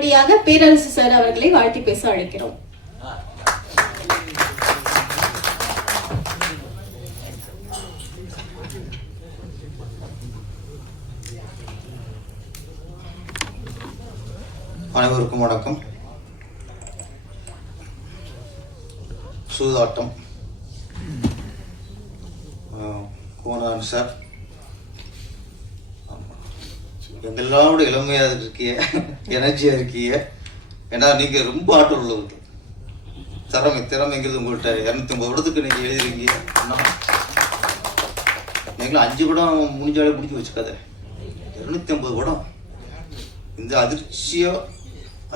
இப்படியாக பேரரசு சார் அவர்களை வாழ்த்தி பேச அழைக்கிறோம். அனைவருக்கும் வணக்கம். சூதாட்டம். கோனான் சார். எங்கெல்லாம் விட இளமையாக இருக்கிய எனர்ஜியாக இருக்கிய. ஏன்னா நீங்கள் ரொம்ப ஆற்றல் உள்ளவங்க. திறமை திறமைங்கிறது உங்கள்கிட்ட இரநூத்தம்பது ஐம்பது நீங்கள் எழுதிருக்கீங்க. நீங்களும் அஞ்சு படம் முடிஞ்சாலே முடிஞ்சு வச்சுக்காத. இரநூத்தி ஐம்பது படம் இந்த அதிர்ச்சியோ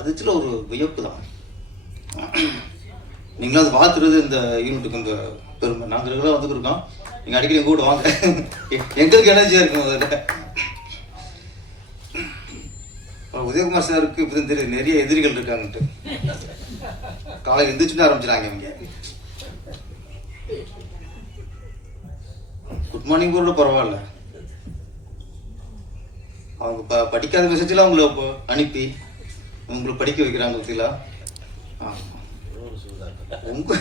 அதிர்ச்சியில் ஒரு வியப்பு தான். நீங்களும் அதை பார்த்துறது இந்த யூனிட்டுக்கு இந்த பெருமை. நாங்கள் ரெகுலராக வந்துருக்கோம் நீங்கள் அடிக்கடி எங்கள் கூட வாங்க. எங்களுக்கு எனர்ஜியாக இருக்கும் அதில் உதயகுமார் சாருக்கு இப்போ தெரியுது நிறைய எதிரிகள் இருக்காங்கன்ட்டு. காலையில் எந்திரிச்சுன்னு ஆரம்பிச்சிடாங்க இவங்க. குட் மார்னிங் கூட பரவாயில்ல. அவங்க ப படிக்காத மெசேஜ்லாம் உங்களை இப்போ அனுப்பி உங்களை படிக்க வைக்கிறாங்க பார்த்தீங்களா உங்க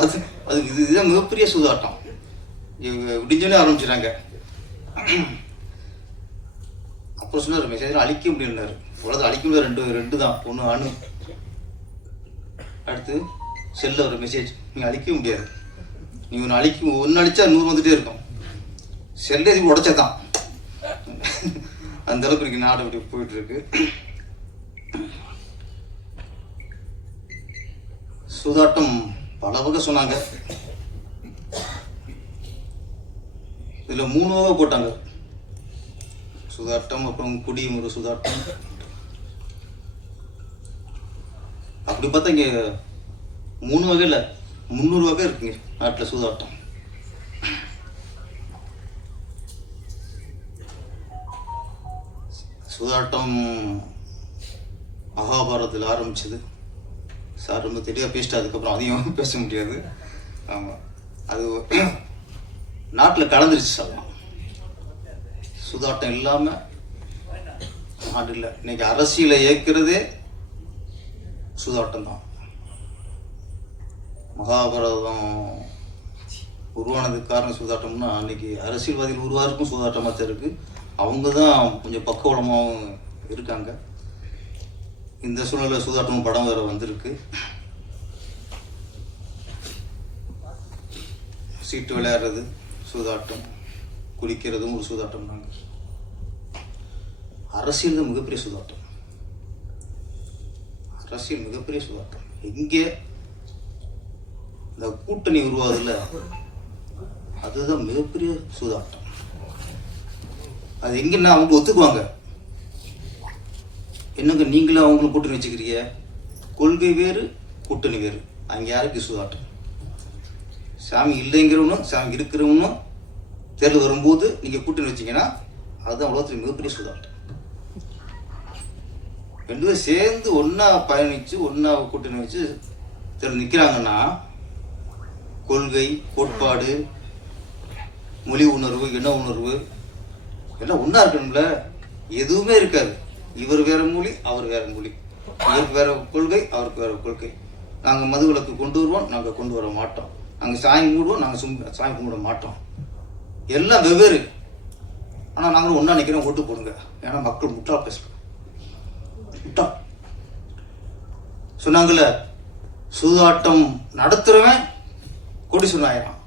அது அது இது இதுதான் மிகப்பெரிய சூதாட்டம். இவங்க விடிஞ்சோடனே ஆரம்பிச்சிடாங்க அப்புறம் சொன்னார் மெசேஜ் அழிக்க முடியும்னாரு உலகத்தை அழிக்க முடியாது ரெண்டு ரெண்டு தான் ஒன்று அணு. அடுத்து செல்ல ஒரு மெசேஜ் நீங்கள் அழிக்க முடியாது. நீ ஒன்று அழிக்க ஒன்று அழிச்சா நூறு வந்துட்டே இருக்கும். செல்லே இது உடச்சதான் அந்த அளவுக்கு நாடு அப்படி போயிட்டு இருக்கு. சூதாட்டம் பல வகை சொன்னாங்க. இதுல மூணு வகை போட்டாங்க. சுதாட்டம் அப்புறம் குடியுமுறை சுதாட்டம். அப்படி பார்த்தா இங்க மூணு வகையில முந்நூறு வகை இருக்குங்க நாட்டில் சூதாட்டம். சூதாட்டம் மகாபாரதத்தில் ஆரம்பிச்சது. சார் ரொம்ப தெளிவாக பேசிட்டு அதுக்கப்புறம் அதையும் பேச முடியாது. ஆமாம் அது நாட்டில் கலந்துருச்சு சார். சூதாட்டம் இல்லாமல் நாடு இல்லை இன்னைக்கு அரசியலை இயக்கிறதே சூதாட்டம் தான். மகாபாரதம் உருவானதுக்கு காரணம் சூதாட்டம்னா அன்னைக்கு அரசியல்வாதிகள் உருவாருக்கும் சூதாட்டமாக தான் இருக்குது அவங்க தான் கொஞ்சம் பக்கவளமாகவும் இருக்காங்க. இந்த சூழ்நிலை சூதாட்டம் படம் வேறு வந்திருக்கு. சீட்டு விளையாடுறது சூதாட்டம். குளிக்கிறதும் ஒரு சூதாட்டம் தாங்க. அரசியல் தான் மிகப்பெரிய சூதாட்டம். அரசியல் மிகப்பெரிய சூதாட்டம். எங்கே இந்த கூட்டணி உருவாதில்ல அதுதான் மிகப்பெரிய சூதாட்டம். அது எங்கன்னா அவங்க ஒத்துக்குவாங்க. என்னங்க நீங்களும் அவங்களும் கூட்டணி வச்சுக்கிறீங்க? கொள்கை வேறு கூட்டணி வேறு. அங்கே யாருக்கு சூதாட்டம்? சாமி இல்லைங்கிறவனும் சாமி இருக்கிறவனும் தேர்தல் வரும்போது நீங்கள் கூட்டணி வச்சீங்கன்னா அதுதான் உலகத்தில் மிகப்பெரிய சூதாட்டம் ரெண்டு பேரும் சேர்ந்து ஒன்றா பயணித்து ஒன்றா கூட்டணி வச்சு தேர்தல் நிற்கிறாங்கன்னா கொள்கை கோட்பாடு மொழி உணர்வு இன உணர்வு எல்லாம் ஒன்றா இருக்கணும்ல. எதுவுமே இருக்காது. இவர் வேற மொழி அவர் வேற மொழி. இவருக்கு வேற கொள்கை அவருக்கு வேற கொள்கை. நாங்கள் மது விளக்கு கொண்டு வருவோம் நாங்கள் கொண்டு வர மாட்டோம். நாங்கள் சாமி மூடுவோம் நாங்கள் சும் சாமி கும்பிட மாட்டோம். எல்லாம் வெவ்வேறு. ஆனால் நாங்களும் ஒன்றா நிற்கிறோம் ஓட்டு போடுங்க. ஏன்னா மக்கள் முட்டா பேசுகிறோம் முட்டா. சொன்னாங்கல்ல சூதாட்டம் நடத்துகிறவன் கோடீஸ்வரன் சொன்னாயிரான்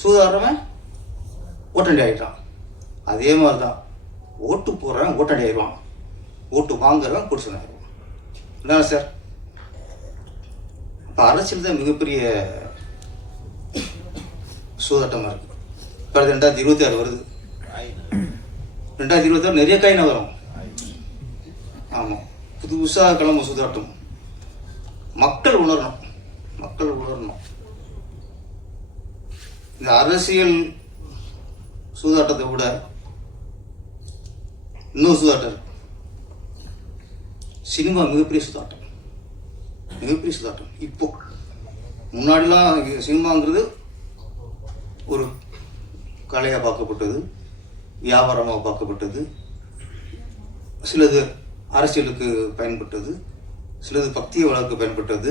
சூதாடுறவன் ஓட்டண்டி ஆயிடுறான். அதே மாதிரி தான் ஓட்டு போடுறவன் ஓட்டண்டி ஆயிடுவான். ஓட்டு வாங்குறவன் கோடீஸ்வரன் ஆயிடுவான். என்ன சார்? இப்போ அரசியல் தான் மிகப்பெரிய சூதாட்டமாக இருக்குது இப்போ ரெண்டாயிரத்தி இருபத்தி ஆறு வருது. ரெண்டாயிரத்தி இருபத்தி ஆறு நிறைய காயின் வரும். ஆமாம் புது புதுசாக கிளம்ப சூதாட்டம் மக்கள் உணரணும். மக்கள் உணரணும். இந்த அரசியல் சூதாட்டத்தை விட இன்னொரு சூதாட்டம் இருக்கு. சினிமா மிகப்பெரிய சுதாட்டம். மிகப்பெரிய சுதாட்டம். இப்போ முன்னாடிலாம் சினிமாங்கிறது ஒரு கலையாக பார்க்கப்பட்டது வியாபாரமாக பார்க்கப்பட்டது சிலது அரசியலுக்கு பயன்பட்டது சிலது பக்திய வழக்கு பயன்பட்டது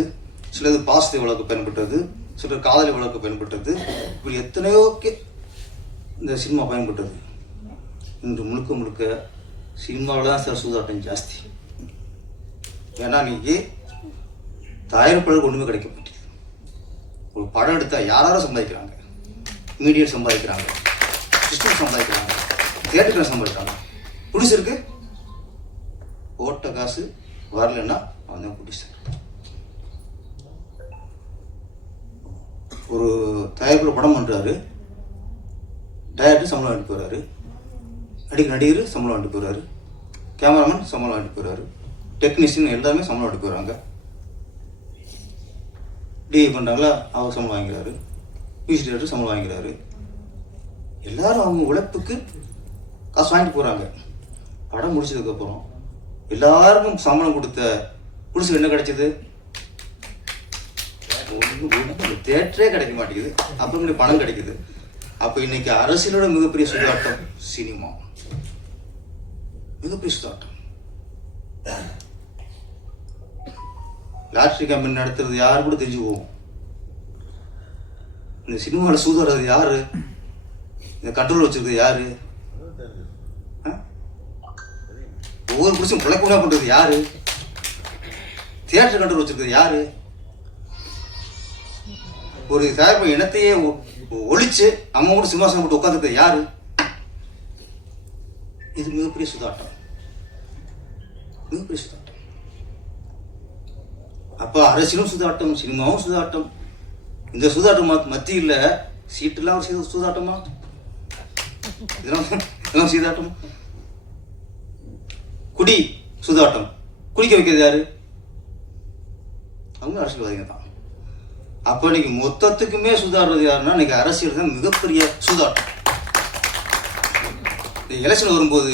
சிலது பாசத்தை வழக்கு பயன்பட்டது சிலர் காதலை வழக்கு பயன்பட்டது. இப்படி எத்தனையோக்கு இந்த சினிமா பயன்பட்டது. இன்று முழுக்க முழுக்க சினிமாவில் தான் சார் சூதாட்டம் ஜாஸ்தி. ஏன்னா இன்றைக்கி தயாரிப்பாளருக்கு ஒன்றுமே கிடைக்க மாட்டேங்குது ஒரு படம் எடுத்தால் யாராரும் சம்பாதிக்கிறாங்க. மீடியட் சம்பாதிக்கிறாங்க. சிஸ்டம் சம்பாதிக்கிறாங்க தியேட்டர்கள் சம்பாதிக்கிறாங்க ப்ரொடியூசருக்கு போட்ட காசு வரலன்னா அவன் தான் ப்ரொடியூசர் ஒரு தயாரிப்பில் படம் பண்ணுறாரு டயரக்டர் சம்பளம் வாங்கிட்டு போகிறாரு நடிகர் நடிகர் சம்பளம் வாங்கிட்டு போகிறாரு கேமராமேன் சம்பளம் வாங்கிட்டு போகிறாரு டெக்னீஷியன் எல்லாமே சம்பளம் வாங்கிட்டு போகிறாங்க டிஐ பண்ணுறாங்களா அவர் சம்பளம் வாங்கிறாரு மியூசிக் டேரக்டர் சம்பளம் வாங்கிறாரு எல்லாரும் அவங்க உழைப்புக்கு காசு வாங்கிட்டு போகிறாங்க படம் முடிச்சதுக்கப்புறம் எல்லாருக்கும் சம்பளம் கொடுத்த புதுசு என்ன கிடைச்சது? தேட்டரே கிடைக்க மாட்டேங்குது. அப்புறம் இப்படி பணம் கிடைக்குது? அப்போ இன்னைக்கு அரசியலோட மிகப்பெரிய சுதாட்டம் சினிமா. மிகப்பெரிய சுதாட்டம் லாட்ரி கம்பெனி நடத்துறது யாரு கூட தெரிஞ்சு போகும் இந்த சினிமாவில் சூதாடுறது யாரு? இந்த கண்ட்ரோல் வச்சிருக்கிறது யாரு? ஒவ்வொரு புருஷன் பிழைப்பா பண்றது யாரு? தியேட்டர் கண்ட்ரோல் வச்சிருக்கிறது யாரு? ஒரு தயாரிப்பு இனத்தையே ஒழிச்சு நம்ம கூட சிம்மாசனம் போட்டு உட்காந்துருக்கிறது யாரு? இது மிகப்பெரிய சுதாட்டம். மிகப்பெரிய சுதாட்டம். அப்போ அரசியலும் சுதாட்டம் சினிமாவும் சுதாட்டம். இந்த சுதாட்டம் மத்தியில் சீட்டுலாம் ஒரு சீ- சுதாட்டமா? இதெல்லாம் இதெல்லாம் சீதாட்டம். குடி சுதாட்டம். குடிக்க வைக்கிறது யாரு? அவங்க அரசியல்வாதிங்க தான். அப்ப இன்னைக்கு மொத்தத்துக்குமே சுதாடுறது யாருன்னா இன்னைக்கு அரசியல் தான் மிகப்பெரிய சுதாட்டம். இந்த எலெக்ஷன் வரும்போது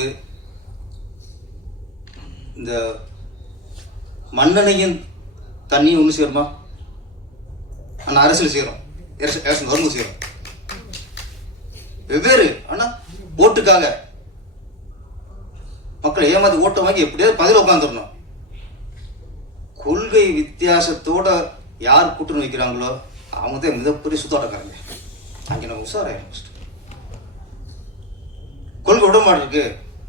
இந்த மண்ணெண்ணையும் தண்ணியும் ஒன்று சேருமா? ஆனால் அரசியல் செய்கிறோம் எலெக்ஷன் வரும்போது செய்கிறோம் வெவ்வேறு. ஆனா ஓட்டுக்காக. மக்களை ஏமாத்தி ஓட்டை வாங்கி எப்படியாவது பதில உட்காந்துடணும் கொள்கை வித்தியாசத்தோட யார் கூட்டணி வைக்கிறாங்களோ அவங்க தான் மிகப்பெரிய சுத்தாட்டக்காரங்க. அங்கே நான் உஷாராயிரும் first. கொள்கை விட மாட்டிருக்கு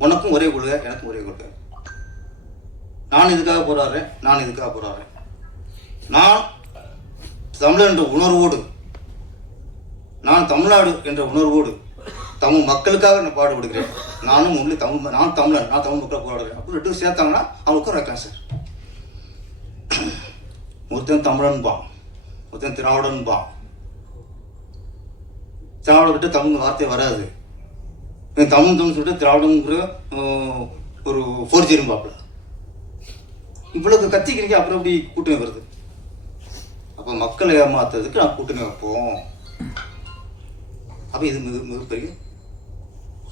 உனக்கும் ஒரே கொள்கை எனக்கும் ஒரே கொள்கை. நான் இதுக்காக போராடுறேன்? நான் இதுக்காக போராடுறேன்? நான் தமிழன் என்ற உணர்வோடு நான் தமிழ்நாடு என்ற உணர்வோடு தமிழ் மக்களுக்காக நான் பாடுபடுகிறேன். நானும் உங்களுக்கு தமிழ் நான் தமிழன் நான் தமிழ் மக்கள் போராடுகிறேன் அப்படி ரெண்டு சேர்த்தாங்கன்னா அவங்களுக்கும் உட்கார வைக்கலாம் சார் ஒருத்தன் தமிழன்பா ஒருத்தன் திராவிடன்பா. திராவிட விட்டு தமிழ் வார்த்தை வராது. தமிழ் தமிழ் சொல்லிட்டு திராவிடங்கிற ஆஹ், ஒரு ஃபோர்ஜிரும்பாப்புல இவ்வளவு கத்திக்கிறீங்க அப்புறம் எப்படி கூட்டணி வருது? அப்போ மக்களை ஏமாத்துறதுக்கு நான் கூட்டணி வைப்போம். அப்போ இது மிக மிகப்பெரிய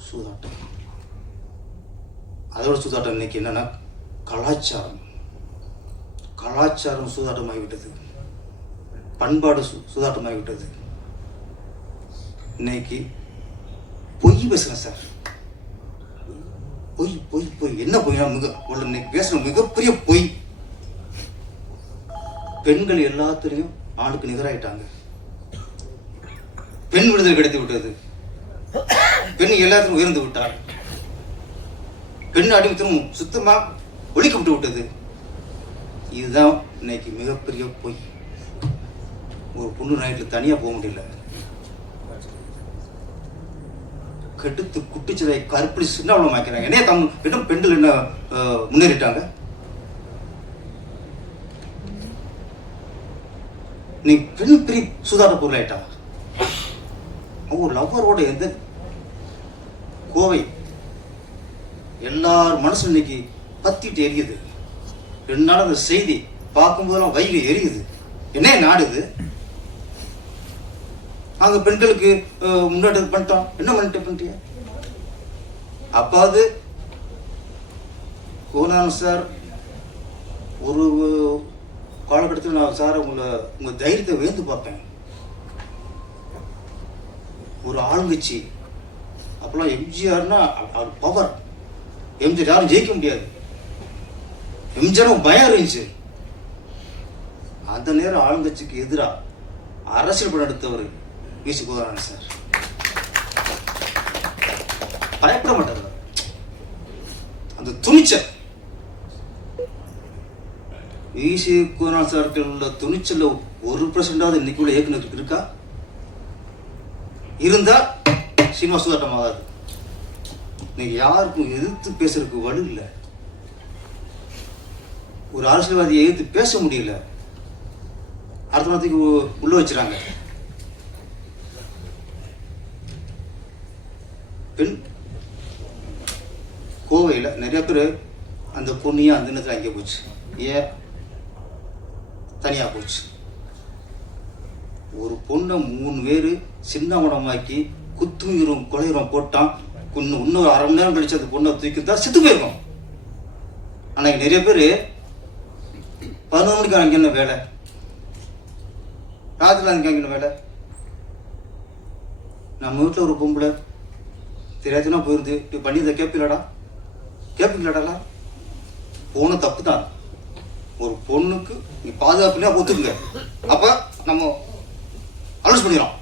சூதாட்டம். அதோட சூதாட்டம் இன்னைக்கு என்னன்னா கலாச்சாரம். கலாச்சாரம் சூதாட்டமாகிவிட்டது. பண்பாடு சு சூதாட்டமாகிவிட்டது. இன்னைக்கு பொய் பேசுகிறேன் சார். பொய் பொய் பொய். என்ன பொய்னா மிக உள்ள இன்னைக்கு பேசுகிற மிகப்பெரிய பொய். பெண்கள் எல்லாத்துலேயும் ஆணுக்கு நிகராயிட்டாங்க. பெண் விடுதலை கிடைத்து விட்டது. பெண் எல்லாத்திலும் உயர்ந்து விட்டார் பெண் அடிமத்தனும் சுத்தமா ஒழிக்கப்பட்டு விட்டது. இதுதான் இன்னைக்கு மிகப்பெரிய பொய். ஒரு பொண்ணு நைட்டில் தனியா போக முடியல. கெடுத்து குட்டிச்சதை கருப்படி சின்ன மாக்கிறாங்க என்ன தமிழ் இன்னும் பெண்கள் என்ன முன்னேறிட்டாங்க? நீ பெண் பெரிய சுதார பொருளாயிட்டா? அவங்க லவ்வரோட எந்த கோவை எல்லார் மனசும் இன்னைக்கு பத்திட்டு எரியுது. ரெண்டு நாள் அந்த செய்தி பார்க்கும்போதெல்லாம் வயிறு எரியுது. என்ன நாடு இது? அங்க பெண்களுக்கு முன்னாடி முன்னேற்றம் பண்ணிட்டோம். என்ன பண்ணிட்டு பண்ணிட்டியா? அப்பாவது கோனான் சார் ஒரு காலகட்டத்தில் நான் சார் உங்களை உங்க தைரியத்தை வேந்து பார்ப்பேன். ஒரு ஆளுங்கட்சி. அப்பெல்லாம் எம்ஜிஆர்னா அவர் பவர் எம்ஜிஆர் யாரும் ஜெயிக்க முடியாது. எம்ஜிஆரும் பயம் இருந்துச்சு. அந்த நேரம் ஆளுங்கட்சிக்கு எதிரா அரசியல் படம் எடுத்தவர் வீசி கோதாரான சார். பயப்பட மாட்டார் அந்த துணிச்சல். விசி கோதாரான சாருக்கு உள்ள துணிச்சல் ஒரு பர்சன்டாவது இன்னைக்கு உள்ள இருக்கா? இருந்தால் சினிமா சூதாட்டம் ஆகாது இன்னைக்கு யாருக்கும் எதிர்த்து பேசுறதுக்கு வலு இல்லை. ஒரு அரசியல்வாதியை எதிர்த்து பேச முடியல. அடுத்த வாரத்துக்கு உள்ளே உள்ள வச்சுறாங்க. பெண் கோவையில் நிறைய பேர் அந்த பொண்ணையே அந்த நேரத்தில் அங்கே போச்சு. ஏன்? தனியாக போச்சு. ஒரு பொண்ணை மூணு பேர் சின்ன உடம்பாக்கி குத்துயிரும் கொலையுரம் போட்டான். இன்னும் இன்னும் அரை மணி நேரம் கழிச்சு அந்த பொண்ணை தூக்கி தான் செத்து போயிருக்கோம். ஆனால் நிறைய பேர் பதினொரு மணிக்கு அங்கே என்ன வேலை? ராத்திரி அங்கே என்ன வேலை? நம்ம வீட்டில் ஒரு பொம்பளை. தெரியாதுன்னா போயிருந்து இப்படி பண்ணி கேட்பீங்களடா? கேட்பீங்களாடா? போன தப்பு தான் ஒரு பொண்ணுக்கு நீ பாதுகாப்புலையா ஒத்துக்குங்க. அப்போ நம்ம அலோஸ் பண்ணிடுறோம்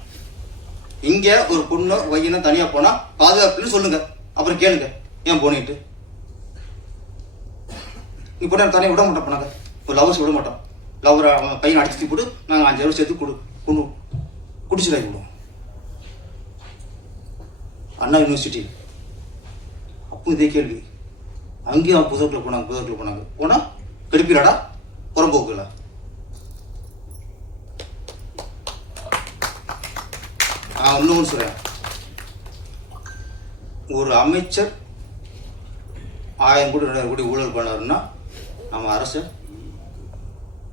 இங்க ஒரு பொண்ணு பையனை தனியா போனா பாதுகாப்புன்னு சொல்லுங்க. அப்புறம் கேளுங்க. ஏன் போனிட்டு இப்போ நான் தனியாக விட மாட்டோம் போனாங்க ஒரு லவர்ஸ் விட மாட்டோம். லவரை அவன் பையனை அடிச்சு போட்டு நாங்கள் அஞ்சு ரூபா சேர்த்து கொடு கொண்டு குடிச்சிடாக்கி விடுவோம். அண்ணா யூனிவர்சிட்டி அப்போ இதே கேள்வி. அங்கேயும் அவன் புதற்குள்ள போனாங்க புதற்குள்ள போனாங்க. போனா கெடுப்பிடாடா புறம்போக்குல நான் இன்னொன்று சொல்கிறேன் ஒரு அமைச்சர் ஆயிரம் கோடி ரெண்டாயிரம் கோடி ஊழல் பண்ணாருன்னா நம்ம அரசை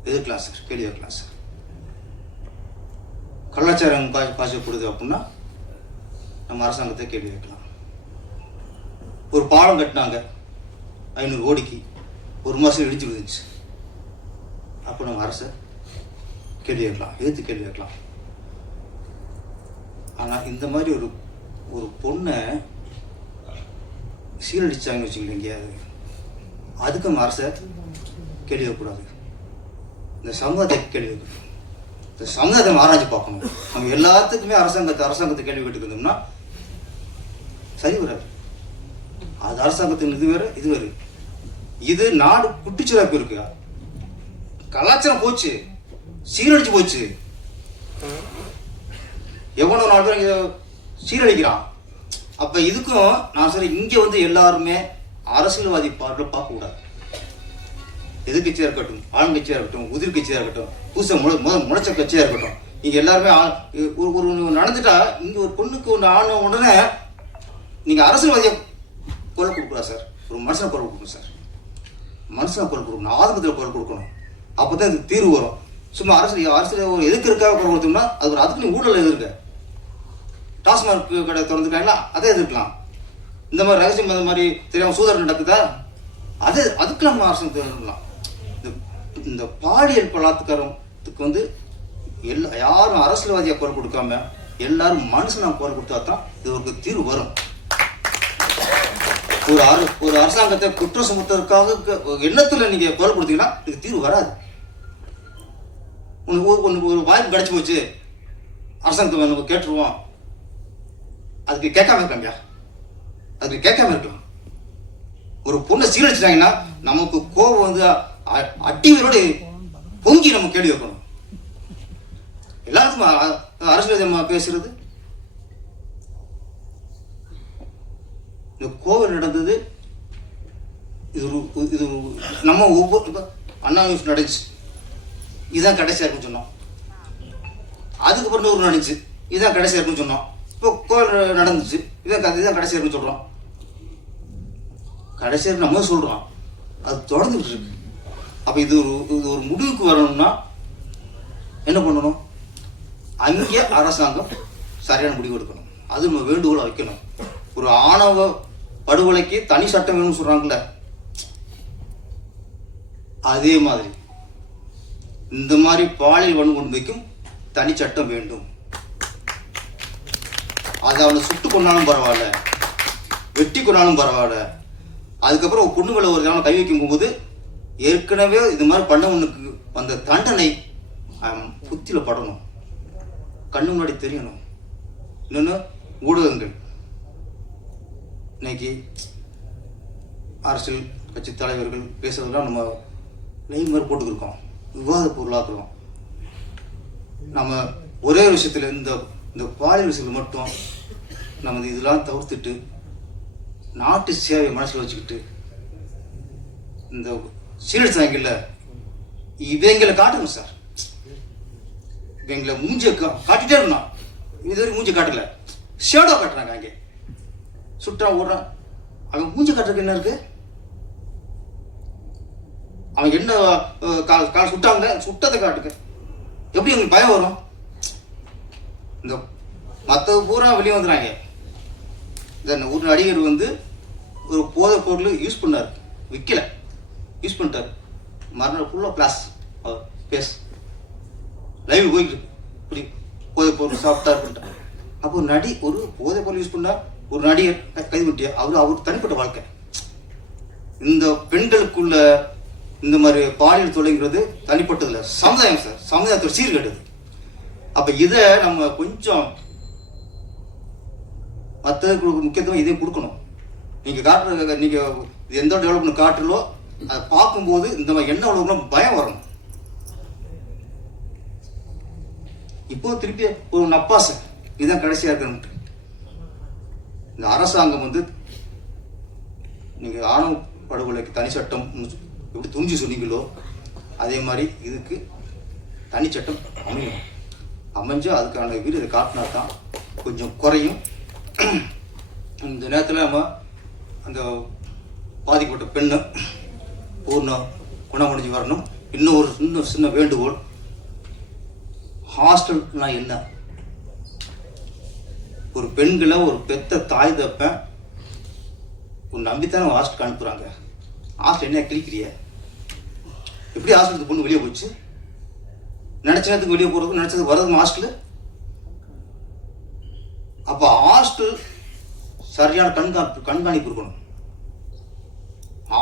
எதிர்க்கலாம் சார் கேள்வி வைக்கலாம் சார். கலாச்சாரம் காசு காசு கொடுது அப்படின்னா நம்ம அரசாங்கத்தை கேள்வி வைக்கலாம். ஒரு பாலம் கட்டினாங்க ஐநூறு கோடிக்கு. ஒரு மாதம் இடிச்சு விழுந்துச்சு. அப்போ நம்ம அரசை கேள்வி வைக்கலாம் எதிர்த்து கேள்வி வைக்கலாம். ஆனால் இந்த மாதிரி ஒரு ஒரு பொண்ணை சீரழிச்சாங்கன்னு வச்சுங்களேன் எங்கேயாவது அதுக்கு நம்ம அரசை கேள்வி வைக்கக்கூடாது. இந்த சமூகத்தை கேள்வி வைக்கணும். இந்த சமுதாயத்தை ஆராய்ச்சி பார்க்கணும். நம்ம எல்லாத்துக்குமே அரசாங்கத்தை அரசாங்கத்தை கேள்வி கேட்டுட்டு சரி வராது. அது அரசாங்கத்தின் இது வேறு இது வேறு. இது நாடு குட்டிச்சுராப்பு இருக்கு. கலாச்சாரம் போச்சு. சீரழிச்சு போச்சு. எவ்வளோ நாலு பேர் சீரழிக்கிறான். அப்போ இதுக்கும் நான் சரி இங்கே வந்து எல்லாருமே அரசியல்வாதி பார்வையில் பார்க்க கூடாது. எதிர்கட்சியா இருக்கட்டும் ஆளுங்கட்சியாக இருக்கட்டும் உதிர்கட்சியாக இருக்கட்டும் புதுசா முளை முத முளைச்ச கட்சியாக இருக்கட்டும் இங்கே எல்லாருமே ஆ- ஒரு ஒரு நடந்துட்டா இங்கே ஒரு பொண்ணுக்கு ஒன்று ஆன உடனே நீங்கள் அரசியல்வாதியை குரல் கொடுக்கூடாது சார். ஒரு மனுஷனை குரல் கொடுக்கணும் சார். மனுஷனை குரல் கொடுக்கணும் ஆதங்கத்தில் குரல் கொடுக்கணும். அப்போ தான் இதுக்கு தீர்வு வரும். சும்மா அரசியல் அரசியல் எதுக்கு இருக்காக குரல் கொடுத்தோம்னா அது ஒரு அதுக்கு நீ ஊழல் எதிர்க்க டாஸ்மாக் கடை திறந்துருக்காங்களா? அதை எதிர்க்கலாம் இந்த மாதிரி ரகசியம் இந்த மாதிரி தெரியாமல் சூதரம் நடக்குதா? அது அதுக்கு நம்ம அரசு தேர்ந்தெடுக்கலாம் இந்த இந்த பாலியல் பலாத்காரத்துக்கு வந்து எல்லா யாரும் அரசியல்வாதியாக குரல் கொடுக்காம எல்லாரும் மனுஷனாக குரல் கொடுத்தா தான் இது ஒரு தீர்வு வரும். ஒரு அரு ஒரு அரசாங்கத்தை குற்றம் சுமத்துறதுக்காக எண்ணத்தில் நீங்கள் நீங்க குரல் கொடுத்தீங்கன்னா இதுக்கு தீர்வு வராது. உனக்கு ஒரு- ஒரு வாய்ப்பு கிடச்சி போச்சு. அரசாங்கத்தை நம்ம கேட்டுருவோம். அதுக்கு கேட்காம இருக்கலாம்யா அதுக்கு கேட்காம இருக்கலாம் ஒரு பொண்ணை சீரழிச்சிட்டாங்கன்னா நமக்கு கோபம் வந்து அ- பொங்கி நம்ம கேள்வி வைக்கணும். எல்லாத்துக்கும் அரசியல் பேசுறது? இந்த கோவில் நடந்தது இது இது நம்ம ஒவ்வொரு அண்ணா நியூஸ் நடந்துச்சு. இதுதான் கடைசியா இருக்குன்னு சொன்னோம். அதுக்கப்புறம் ஒரு நடந்துச்சு. இதுதான் கடைசியா இருக்குன்னு சொன்னோம். இப்போ கோவில் நடந்துச்சு. இதான் இதுதான் கடைசியா இருக்குன்னு சொல்றோம் கடைசியா நம்ம சொல்றோம் அது தொடர்ந்துட்டு இருக்கு. அப்போ இது ஒரு இது ஒரு முடிவுக்கு வரணும்னா என்ன பண்ணணும்? அங்கே அரசாங்கம் சரியான முடிவு எடுக்கணும். அது நம்ம வேண்டுகோளை வைக்கணும். ஒரு ஆணவ படுகொலைக்கு தனி சட்டம் வேணும்னு சொல்றாங்கல்ல. அதே மாதிரி இந்த மாதிரி பாலியல் வன்கொடுமைக்கும் தனி சட்டம் வேண்டும். அதை அவனை சுட்டு கொண்டாலும் பரவாயில்ல. வெட்டி கொண்டாலும் பரவாயில்ல. அதுக்கப்புறம் பொண்ணு மேலே ஒரு தவணை கை வைக்கும் போது ஏற்கனவே இது மாதிரி பண்ணவனுக்கு வந்த தண்டனை புத்தியில் படணும். கண்ணு முன்னாடி தெரியணும். இன்னொன்று ஊடகங்கள். இன்னைக்கு அரசியல் கட்சி தலைவர்கள் பேசுறதுலாம் நம்ம லைவ் மாதிரி போட்டுக்கிருக்கோம் விவாத பொருளாக்குறோம். நம்ம ஒரே விஷயத்தில் இந்த இந்த பாலியல் விஷயங்கள் மட்டும் நம்ம இந்த இதெல்லாம் தவிர்த்துட்டு நாட்டு சேவை மனசில் வச்சுக்கிட்டு இந்த சீரட் சாங்கில் இவங்களை காட்டணும் சார். இவங்களை மூஞ்சிய கா- காட்டிட்டே இருந்தான் இது வரைக்கும் மூஞ்சி காட்டல. ஷேடோ காட்டுறாங்க அங்கே. சுட்டான் ஓடுறான் அவன் மூஞ்சி காட்டுறதுக்கு என்ன இருக்கு? அவன் என்ன கால் கால் சுட்டாங்க? சுட்டதை காட்டுக்க எப்படி உங்களுக்கு பயம் வரும்? இந்த மற்ற பூரா வெளியே வந்துடுறாங்க இந்த ஒரு நடிகர் வந்து ஒரு போதைப் பொருள் யூஸ் பண்ணார். விற்கல யூஸ் பண்ணிட்டார். மறுநாள் ஃபுல்லாக கிளாஸ் பேஸ் லைவ் போயிட்டு இப்படி போதைப் பொருள் சாப்பிட்டார் பண்ணிட்டார் அப்போ நடி ஒரு போதை பொருள் யூஸ் பண்ணார். ஒரு நடிகர் கைது பண்ணிட்டு அவர் அவர் தனிப்பட்ட வாழ்க்கை. இந்த பெண்களுக்குள்ள இந்த மாதிரி பாலியல் தொலைங்கிறது தனிப்பட்டதில்லை. சமுதாயம் சார். சமுதாயத்தோட சீர்கேட்டது அப்ப இதை நம்ம கொஞ்சம் மற்றவர்களுக்கு முக்கியத்துவம் இதையும் கொடுக்கணும். நீங்க காட்டுற நீங்க எந்த டெவலப்மெண்ட் காட்டுறோ அதை பார்க்கும்போது இந்த மாதிரி என்ன உலகம் பயம் வரணும் இப்போ திருப்பி ஒரு நப்பாசை. இதுதான் கடைசியா இருக்கணும் இந்த அரசாங்கம் வந்து நீங்க ஆணவ படுகொலைக்கு தனி சட்டம் எப்படி துணிஞ்சு சொன்னீங்களோ அதே மாதிரி இதுக்கு தனி சட்டம் அமையும். அமைஞ்சோ அதுக்கான வீரரை காட்டினா தான் கொஞ்சம் குறையும். இந்த நேரத்தில் நம்ம அந்த பாதிக்கப்பட்ட பெண்ணு பூர்ண குணமடைஞ்சு வரணும். இன்னும் ஒரு இன்னும் சின்ன வேண்டுகோள். ஹாஸ்டல்னா என்ன? ஒரு பெண்களை ஒரு பெத்த தாய் தப்ப உன் நம்பித்தானே ஹாஸ்டலுக்கு அனுப்புகிறாங்க ஹாஸ்டல் என்ன கிழிக்கிறிய? எப்படி ஹாஸ்டலுக்கு பொண்ணு வெளியே போச்சு? நினைச்ச நேரத்துக்கு வெளியே போகிறது நினச்சது வர்றதும் ஹாஸ்டலு அப்போ ஹாஸ்டல் சரியான கண்காணிப்பு கண்காணிப்பு இருக்கணும்.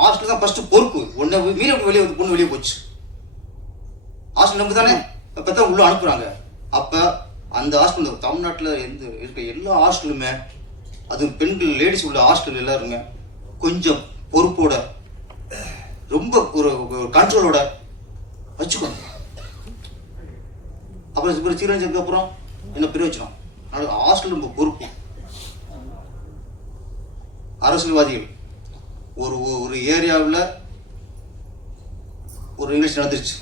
ஹாஸ்டல் தான் ஃபஸ்ட்டு பொறுப்பு. ஒன்றை மீறி வெளியே வந்து பொண்ணு வெளியே போச்சு. ஹாஸ்டல் நம்பி தானே? தான் உள்ளே அனுப்புகிறாங்க அப்போ அந்த ஹாஸ்டல் தமிழ்நாட்டில் எந்த இருக்க எல்லா ஹாஸ்டலுமே அது பெண்கள் லேடிஸ் உள்ள ஹாஸ்டல் எல்லாருமே கொஞ்சம் பொறுப்போட ரொம்ப ஒரு கண்ட்ரோலோட வச்சுக்கணும் அப்புறம் இப்போ சீரழிஞ்சதுக்கு அப்புறம் என்ன பிரயோஜனம் அதனால ஹாஸ்டல் ரொம்ப பொறுப்பு. அரசியல்வாதிகள். ஒரு ஒரு ஏரியாவில் ஒரு நிகழ்ச்சி நடந்துருச்சு.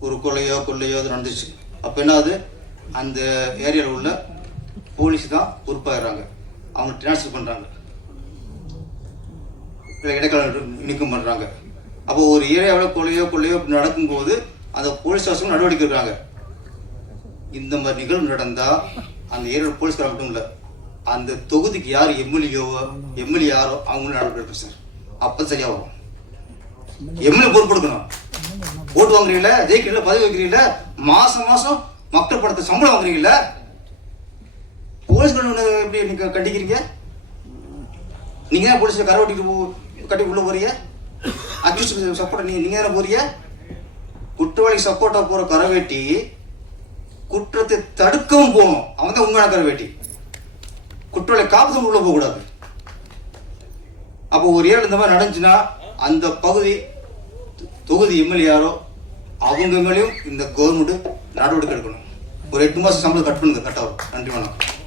ஒரு கொள்ளையோ கொள்ளையோ அது நடந்துச்சு அப்போ என்ன அந்த ஏரியாவில் உள்ள போலீஸ் தான் பொறுப்பாகிறாங்க அவங்க டிரான்ஸ்ஃபர் பண்ணுறாங்க இல்லை இடைக்கால நீக்கம் பண்ணுறாங்க அப்போ ஒரு ஏரியாவில் கொள்ளையோ கொள்ளையோ நடக்கும்போது அந்த போலீஸ் ஸ்டேஷன் நடவடிக்கை இருக்கிறாங்க இந்த மாதிரி நிகழ்வு நடந்தால் அந்த ஏரியாவில் போலீஸ்கார மட்டும் இல்லை அந்த தொகுதிக்கு யார் எம்எல்ஏவோ எம்எல்ஏ யாரோ அவங்களும் நடவடிக்கை எடுக்கணும் சார். அப்போ சரியாக வரும் எம்எல்ஏ பொறுப்பு கொடுக்கணும். ஓட்டு வாங்குறீங்களா ஜெயிக்கிறீங்களா பதவி வைக்கிறீங்களா மாசம் மாசம் மக்கள் படத்தை சம்பளம் வாங்குறீங்களா போலீஸ் எப்படி நீங்க கட்டிக்கிறீங்க நீங்கள் தான் போலீஸில் கரை ஓட்டிட்டு போ- கட்டி உள்ள போறீங்க? அக்யூஸ்ட் சப்போர்ட் நீங்க நீங்க தானே போறீங்க? குற்றவாளி சப்போர்ட்டா போற கரவேட்டி குற்றத்தை தடுக்கவும் போகணும். அவன் தான் உண்மையான கரவேட்டி. குற்றவாளி காப்பதும் உள்ள போக கூடாது அப்போ ஒரு ஏழு இந்த மாதிரி நடந்துச்சுன்னா அந்த பகுதி தொகுதி எம்எல்ஏ யாரோ அவங்க மேலேயும் இந்த கவர்மெண்ட் நடவடிக்கை எடுக்கணும். ஒரு எட்டு மாசம் சம்பளம் கட் பண்ணுங்க கரெக்டாக நன்றி வணக்கம்.